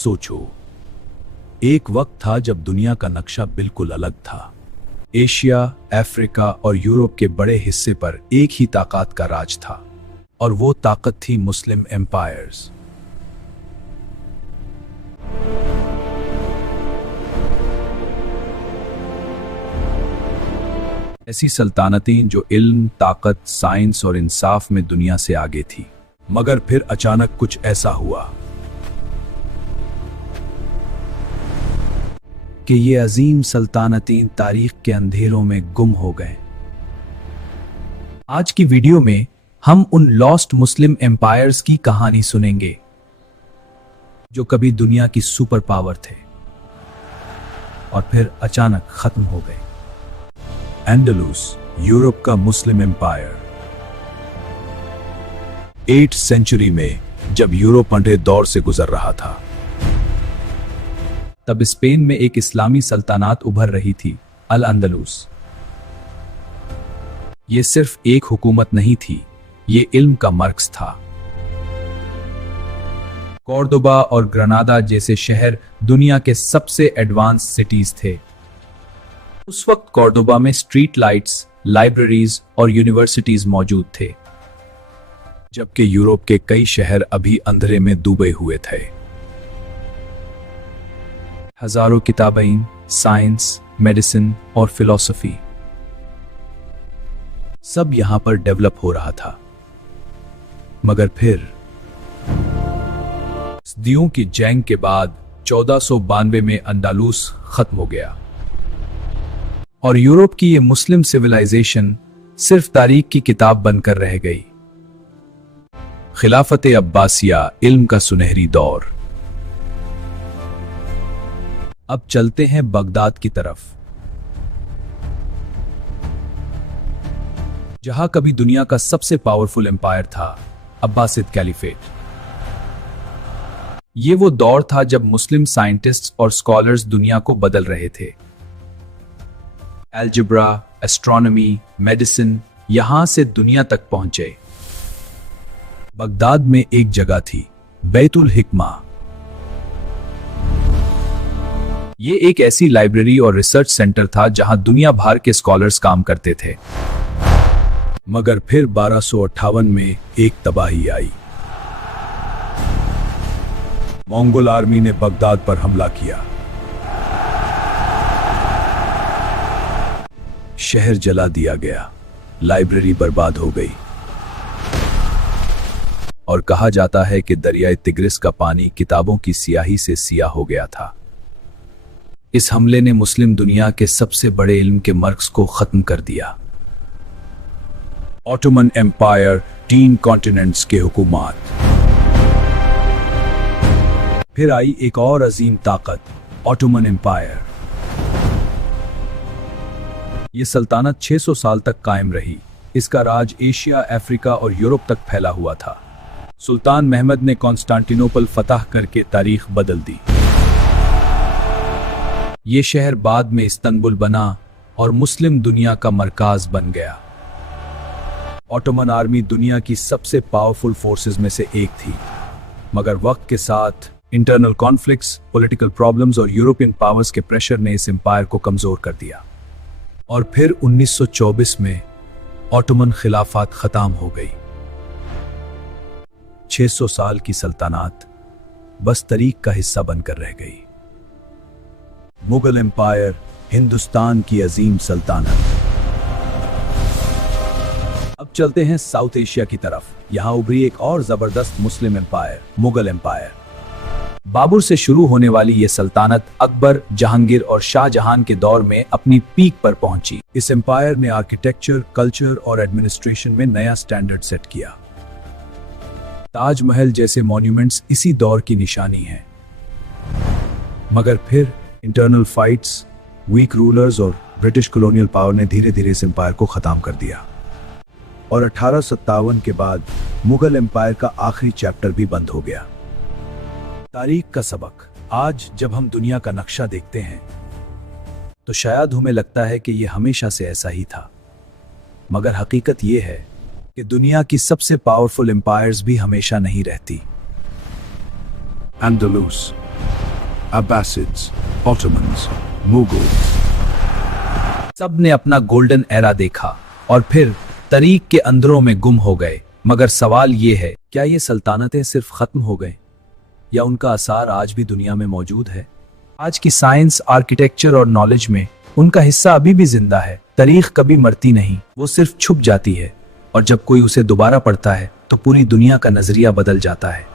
सोचो, एक वक्त था जब दुनिया का नक्शा बिल्कुल अलग था। एशिया, अफ्रीका और यूरोप के बड़े हिस्से पर एक ही ताकत का राज था, और वो ताकत थी मुस्लिम एम्पायर्स। ऐसी सल्तनतें जो इल्म, ताकत, साइंस और इंसाफ में दुनिया से आगे थी। मगर फिर अचानक कुछ ऐसा हुआ कि ये अजीम सल्तनतें तारीख के अंधेरों में गुम हो गए। आज की वीडियो में हम उन लॉस्ट मुस्लिम एम्पायर्स की कहानी सुनेंगे जो कभी दुनिया की सुपर पावर थे और फिर अचानक खत्म हो गए। एंडलुस, यूरोप का मुस्लिम एम्पायर। 8th सेंचुरी में जब यूरोप अंधे दौर से गुजर रहा था, तब स्पेन में एक इस्लामी सल्तनत उभर रही थी, अल अंदलुस। यह सिर्फ एक हुकूमत नहीं थी, ये इल्म का मर्कज था। कॉर्डोबा और ग्रनादा जैसे शहर दुनिया के सबसे एडवांस सिटीज थे। उस वक्त कॉर्डोबा में स्ट्रीट लाइट्स, लाइब्रेरीज और यूनिवर्सिटीज मौजूद थे, जबकि यूरोप के कई शहर अभी अंधेरे में डूबे हुए थे। हजारों किताबें, साइंस, मेडिसिन और फिलॉसफी सब यहां पर डेवलप हो रहा था। मगर फिर सदियों की जंग के बाद 1492 में अंदालूस खत्म हो गया और यूरोप की यह मुस्लिम सिविलाइजेशन सिर्फ तारीख की किताब बनकर रह गई। खिलाफत अब्बासिया, इल्म का सुनहरी दौर। अब चलते हैं बगदाद की तरफ, जहां कभी दुनिया का सबसे पावरफुल एम्पायर था, अब्बासिद कैलिफेट। यह वो दौर था जब मुस्लिम साइंटिस्ट्स और स्कॉलर्स दुनिया को बदल रहे थे। अलजेब्रा, एस्ट्रोनॉमी, मेडिसिन यहां से दुनिया तक पहुंचे। बगदाद में एक जगह थी, बैतुल हिकमा। यह एक ऐसी लाइब्रेरी और रिसर्च सेंटर था जहां दुनिया भर के स्कॉलर्स काम करते थे। मगर फिर 1258 में एक तबाही आई। मंगोल आर्मी ने बगदाद पर हमला किया। शहर जला दिया गया, लाइब्रेरी बर्बाद हो गई, और कहा जाता है कि दरियाए तिग्रिस का पानी किताबों की स्याही से सियाह हो गया था। इस हमले ने मुस्लिम दुनिया के सबसे बड़े इल्म के मर्कज को खत्म कर दिया। ऑटोमन एम्पायर, 3 कॉन्टिनेंट्स के हुकूमत। फिर आई एक और अजीम ताकत, ऑटोमन एम्पायर। यह सल्तनत 600 साल तक कायम रही। इसका राज एशिया, अफ्रीका और यूरोप तक फैला हुआ था। सुल्तान महमद ने कॉन्स्टेंटिनोपल फतह करके तारीख बदल दी। यह शहर बाद में इस्तांबुल बना और मुस्लिम दुनिया का मरकज बन गया। ऑटोमन आर्मी दुनिया की सबसे पावरफुल फोर्सेस में से एक थी, मगर वक्त के साथ इंटरनल कॉन्फ्लिक्ट्स, पॉलिटिकल प्रॉब्लम्स और यूरोपियन पावर्स के प्रेशर ने इस एम्पायर को कमजोर कर दिया। और फिर 1924 में ऑटोमन खिलाफत खत्म हो गई। 600 साल की सल्तनत बस तारीख का हिस्सा बनकर रह गई। मुगल एम्पायर, हिंदुस्तान की अजीम सल्तनत। अब चलते हैं साउथ एशिया की तरफ। यहां उभरी एक और जबरदस्त मुस्लिम एम्पायर, मुगल एम्पायर। बाबर से शुरू होने वाली यह सल्तनत अकबर, जहांगीर और शाहजहां के दौर में अपनी पीक पर पहुंची। इस एम्पायर ने आर्किटेक्चर, कल्चर और एडमिनिस्ट्रेशन में नया स्टैंडर्ड सेट किया। ताजमहल जैसे मॉन्यूमेंट्स इसी दौर की निशानी हैं। मगर फिर इंटरनल फाइट्स, वीक रूलर्स और ब्रिटिश कॉलोनियल पावर ने धीरे धीरे इस एम्पायर को खत्म कर दिया, और 1857 के बाद मुगल एम्पायर का आखिरी चैप्टर भी बंद हो गया। तारीख का सबक। आज जब हम दुनिया का नक्शा देखते हैं तो शायद हमें लगता है कि यह हमेशा से ऐसा ही था, मगर हकीकत यह है कि दुनिया की सबसे पावरफुल एम्पायर्स भी हमेशा नहीं रहती। एंडलुस, Abbasids, Ottomans, Mughals। सब ने अपना गोल्डन एरा देखा और फिर तारीख के अंधेरों में गुम हो गए। मगर सवाल ये है, क्या ये सल्तनतें सिर्फ खत्म हो गए या उनका असर आज भी दुनिया में मौजूद है? आज की साइंस, आर्किटेक्चर और नॉलेज में उनका हिस्सा अभी भी जिंदा है। तारीख कभी मरती नहीं, वो सिर्फ छुप जाती है और जब कोई उसे दोबारा पढ़ता है तो पूरी दुनिया का नजरिया बदल जाता है।